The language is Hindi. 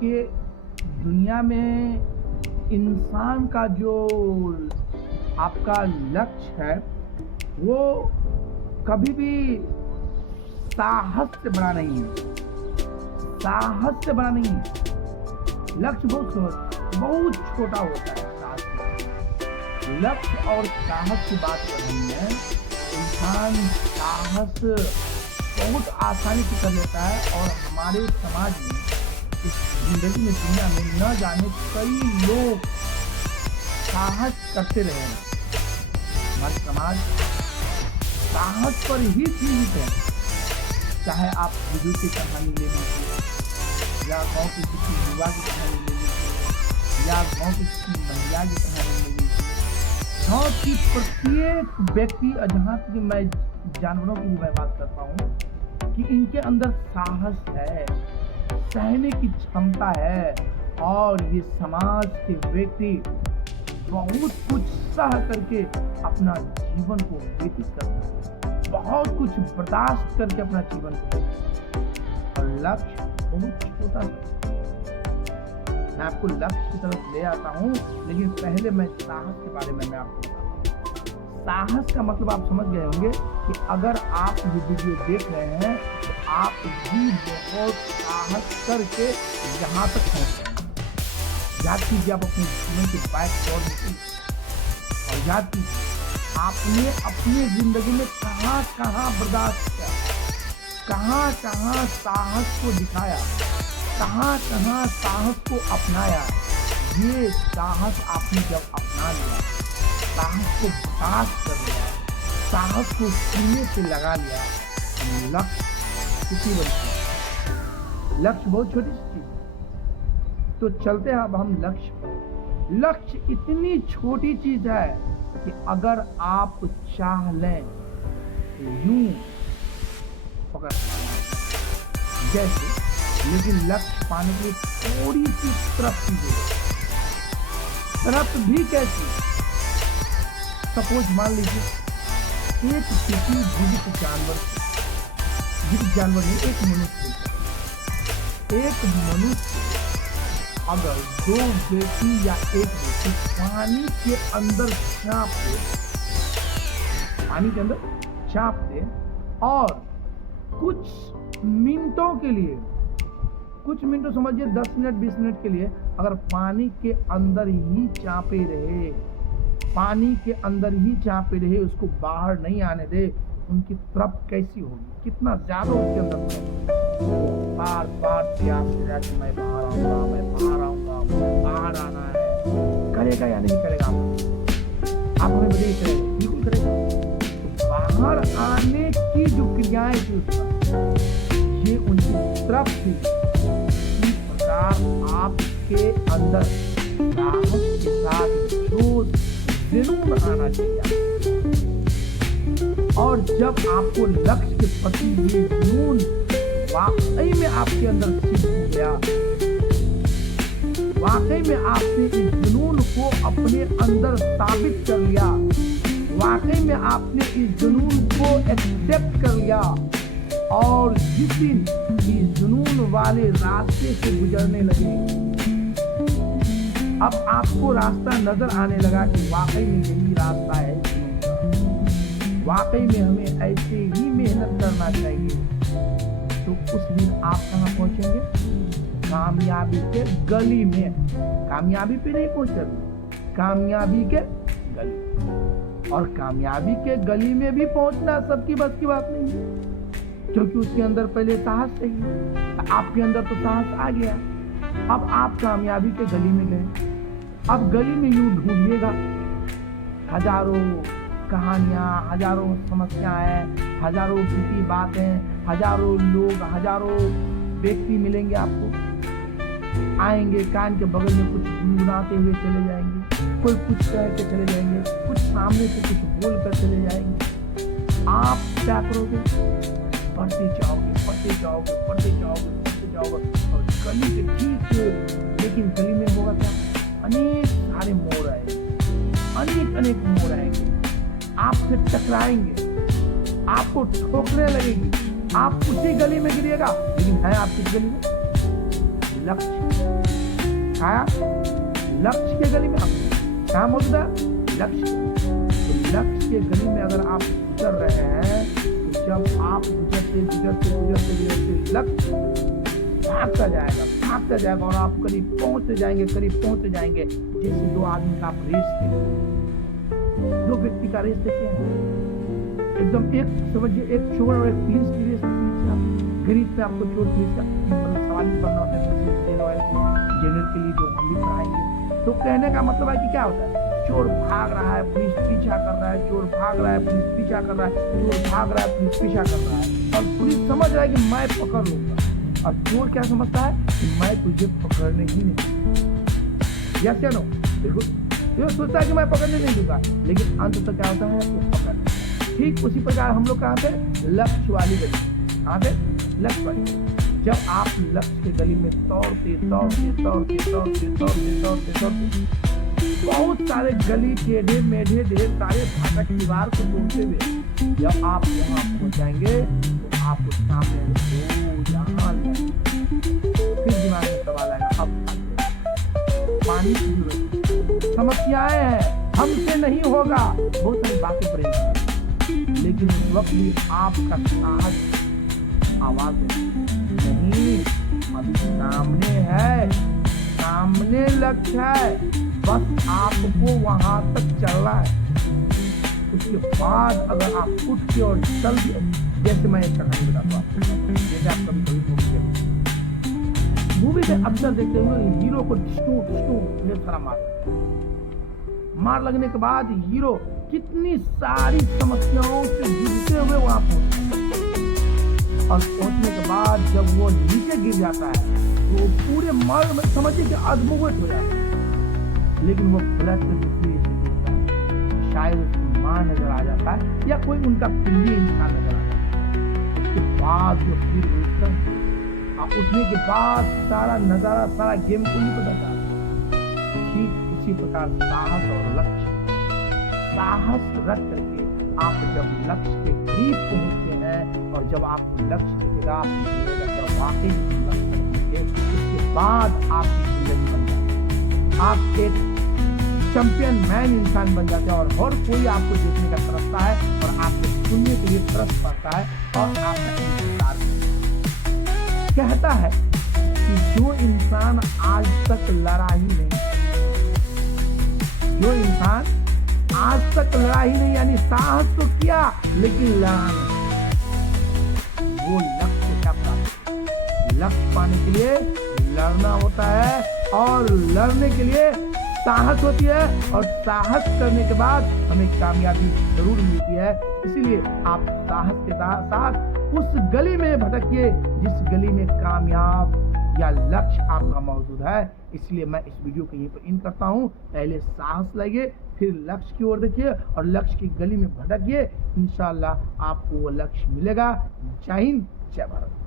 देखिए, दुनिया में इंसान का जो आपका लक्ष्य है, वो कभी भी साहस से बड़ा नहीं है। साहस से बड़ा नहीं है। लक्ष्य बहुत छोटा होता है। साहस से लक्ष्य और साहस की बात कर रही है। इंसान साहस बहुत आसानी से कर लेता है और हमारे समाज में, इस जिंदगी में, दुनिया में न जाने कई लोग साहस करते रहे हैं। हमारा समाज साहस पर ही जीवित है। चाहे आप बुजुर्ग की कहानी ले लीजिए, या गांव की किसी युवा की कहानी ले लीजिए, या गांव की किसी महिला की कहानी ले लीजिए। गांव की प्रत्येक व्यक्ति, जहाँ तक मैं जानवरों की भी मैं बात करता हूँ, कि इनके अंदर साहस है, सहने की क्षमता है, और ये समाज के व्यक्ति बहुत कुछ सह करके अपना जीवन को व्यतीत करता है, बहुत कुछ बर्दाश्त करके अपना जीवन को। और लक्ष्य बहुत छोटा सा। मैं आपको लक्ष्य की तरफ ले आता हूँ, लेकिन पहले मैं साहस के बारे में मैं आपको बताता हूँ। साहस का मतलब आप समझ गए होंगे कि अगर आप ये वीडियो देख रहे हैं तो आप भी बहुत साहस करके यहाँ तक पहुँच गए। याद कीजिए, आप अपने जीवन के बाइक दौड़ निकली, और याद कीजिए आपने अपनी जिंदगी में कहाँ कहाँ बर्दाश्त किया, कहाँ कहाँ साहस को दिखाया, कहाँ कहाँ साहस को अपनाया। ये साहस आपने जब अपना लिया, साहस को बर्दाश्त कर लिया, साहस को सीने से लगा लिया, लक्ष्य किसी बनता। लक्ष्य बहुत छोटी सी चीज है। तो चलते हैं अब हम लक्ष्य पर। लक्ष्य इतनी छोटी चीज है कि अगर आप चाह लें तो यूं पकड़ जैसे, लेकिन लक्ष्य पाने के लिए थोड़ी सी तरफ चीजें। तरफ भी कैसी? सपोज मान लीजिए एक किसी जीवित जानवर में एक मनुष्य अगर दो व्यक्ति या एक व्यक्ति पानी के अंदर चाप दे और कुछ मिनटों समझिए 10 मिनट 20 मिनट के लिए अगर पानी के अंदर ही चापे रहे, उसको बाहर नहीं आने दे, उनकी तरफ कैसी होगी? कितना ज्यादा उसके अंदर बार बार प्यास से मैं बाहर आऊंगा, बाहर आना है। करेगा या नहीं करेगा? आप हमें देख रहे हैं, बिल्कुल करेगा। तो बाहर आने की जो क्रियाएं थी उसका, ये उनकी तरफ थी। इसी प्रकार आपके अंदर साहस के साथ जोश जरूर आना चाहिए। और जब आपको लक्ष्य के प्रति ये जुनून वाकई में आपके अंदर सिद्ध हो गया, वाकई में आपने इस जुनून को अपने अंदर साबित कर लिया, वाकई में आपने इस जुनून को एक्सेप्ट कर लिया, और जिस दिन इस जुनून वाले रास्ते से गुजरने लगे, अब आपको रास्ता नजर आने लगा कि वाकई में यही रास्ता है, वाकई में हमें ऐसे ही मेहनत करना चाहिए, तो उस दिन आप कहाँ पहुंचेंगे? कामयाबी के गली में। कामयाबी पे नहीं पहुंचेंगे, कामयाबी के गली। और कामयाबी के गली में भी पहुंचना सबकी बस की बात नहीं है, क्योंकि उसके अंदर पहले साहस चाहिए। आपके अंदर तो साहस आ गया, अब आप कामयाबी के गली में गए। अब गली में यूं ढूंढिएगा, हजारों कहानियां, हजारों समस्याएं, हजारों बीती बातें, हजारों लोग, हजारों व्यक्ति मिलेंगे आपको। आएंगे, कान के बगल में कुछ गुनगुनाते हुए चले जाएंगे, कोई कुछ कह के चले जाएंगे, कुछ सामने से कुछ बोल कर चले जाएंगे। आप क्या करोगे? पढ़ते जाओगे और गली के ठीक, लेकिन गली में होगा क्या? अनेक सारे मोड़ आएंगे, अनेक मोड़ आएंगे, आपसे टकराएंगे, आपको ठोकने लगेगी, आप उसी गली में गिरिएगा। लेकिन है आप किस गली में? लक्ष्य छाया, लक्ष्य के गली में आप क्या मौजूद है? लक्ष्य। तो लक्ष्य के गली में अगर आप गुजर रहे हैं तो जब आप गुजरते लक्ष्य भागता जाएगा और आप करीब पहुंचते जाएंगे। जैसे दो आदमी का आप रेस देखते, दो व्यक्ति का रेस देखते हैं, एकदम एक समझिए एक चोर और एक पुलिस की रेस। गणित में आपको चोर पुलिस का मतलब सवाल ही पढ़ना होता है जनरल के लिए, जो हम भी पढ़ाएंगे। तो कहने का मतलब है कि क्या होता है, चोर भाग रहा है, पुलिस पीछा कर रहा है, चोर भाग रहा है, पुलिस पीछा कर रहा है, चोर भाग रहा है, पुलिस पीछा कर रहा है, और पुलिस समझ रहा है कि मैं पकड़ लूंगा, और चोर क्या समझता है कि मैं तुझे पकड़ने ही नहीं। यस या नो? बिल्कुल। ये सोचता है कि मैं पकड़ने नहीं दूंगा, लेकिन अंत तक क्या होता है, वो पकड़। ठीक उसी प्रकार हम लोग कहाँ पे, लक्ष्य वाली गली। कहाँ पे? लक्ष्य वाली गली। जब आप लक्ष्य के गली में दौड़ते बहुत सारे गली टेढ़े मेढ़े ढेर सारे फाटक दीवार को तोड़ते हुए जब आप वहां पहुंच जाएंगे तो आपको सामने फिर दिमाग में सवाल आएगा, अब पानी की जरूरत, समस्याएं हैं, हमसे नहीं होगा, बहुत सारी बातें करेंगे, लेकिन उस वक्त भी आपका साहस आवाज नहीं, अभी सामने है, सामने लक्ष्य है, बस आपको वहां तक चलना है। उसके बाद अगर आप उठ के और चल दिए, जैसे मैं एक कहानी बताता हूँ आपको, जैसे आप कभी मूवी में अक्सर देखते हुए हीरो को ढेर सारा मार लगने के बाद हीरो कितनी सारी समस्याओं से जूझते हुए वहां पहुंचता है, और पहुंचने के बाद जब वो नीचे गिर जाता है वो पूरे मर्ग में समझिए कि अधमोगट हो जाता है, लेकिन वो फ्लैट में दूसरी से गिरता है, शायद उसकी मां नजर आ जाता है या कोई उनका प्रिय इंसान नजर आ जाता है। उसके बाद जो फिर उठता है, उठने के बाद सारा नजारा, सारा गेम को नहीं बदलता। ठीक उसी प्रकार साहस और लक्ष्य, साहस रख करके आप जब लक्ष्य के करीब पहुंचते हैं और जब आपको लक्ष्य दिखेगा जब वाकई उसके बाद आपकी जिंदगी बन जाती है, आप एक चैंपियन मैन इंसान बन जाते हैं और हर कोई आपको देखने का तरसता है और आपको सुनने के लिए तरस पड़ता है और आपका इंतजार कहता है कि जो इंसान आज तक लड़ा ही नहीं, जो इंसान आज तक लड़ा ही नहीं, यानी साहस तो किया लेकिन लड़ा नहीं, वो लक्ष्य क्या प्राप्त, लक्ष्य पाने के लिए लड़ना होता है और लड़ने के लिए साहस होती है और साहस करने के बाद हमें कामयाबी जरूर मिलती है। इसीलिए आप साहस के साथ उस गली में भटकिए जिस गली में कामयाब या लक्ष्य आपका मौजूद है। इसलिए मैं इस वीडियो को यहीं पर इन करता हूँ। पहले साहस लाइए, फिर लक्ष्य की ओर देखिए और लक्ष्य की गली में भटकिए, इंशाअल्लाह आपको वो लक्ष्य मिलेगा। जय हिंद, जय भारत।